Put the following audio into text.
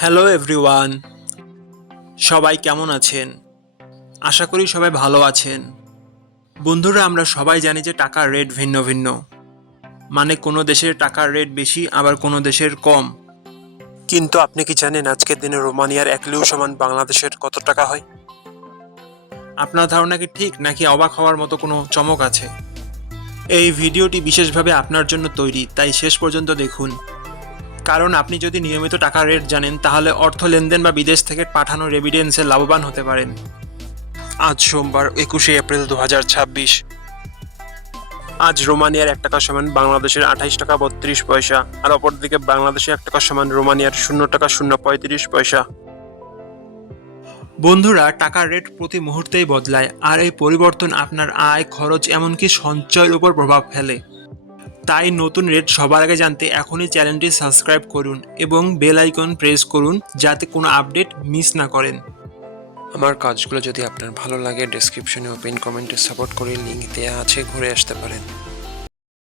Hello everyone, সবাই কেমন আছেন? আশা করি সবাই ভালো আছেন। বন্ধুরা, আমরা সবাই জানি যে টাকার রেট ভিন্ন ভিন্ন। মানে কোনো দেশের টাকার রেট বেশি, আবার কোনো দেশের কম। কিন্তু আপনি কি জানেন আজকের দিনে রোমানিয়ার 1 লিউ সমান বাংলাদেশের কত টাকা হয়? আপনার ধারণা কি ঠিক, নাকি অবাক হওয়ার মতো কোনো চমক আছে? এই ভিডিওটি বিশেষভাবে আপনার জন্য তৈরি, তাই শেষ পর্যন্ত দেখুন। কারণ আপনি যদি নিয়মিত টাকার রেট জানেন, তাহলে অর্থ লেনদেন বা বিদেশ থেকে পাঠানো রেমিটেন্সে লাভবান হতে পারেন। আজ সোমবার 21শে এপ্রিল 2026। আজ রোমানিয়ার 1 টাকা সমান বাংলাদেশের 28 টাকা 32 পয়সা, আর অপরদিকে বাংলাদেশে 1 টাকা সমান রোমানিয়ার 0 টাকা 0 পয়সা। বন্ধুরা, টাকার রেট প্রতি মুহূর্তেই বদলায়, আর এই পরিবর্তন আপনার আয়, খরচ, এমনকি সঞ্চয়ের উপর প্রভাব ফেলে। তাই নতুন রেট সবার আগে জানতে এখনই চ্যানেলটি সাবস্ক্রাইব করুন এবং বেল আইকন প্রেস করুন, যাতে কোনো আপডেট মিস না করেন। আমার কাজগুলো যদি আপনার ভালো লাগে, ডেসক্রিপশনে ও পিন কমেন্টে সাপোর্ট করে লিঙ্ক দেওয়া আছে, ঘুরে আসতে পারেন।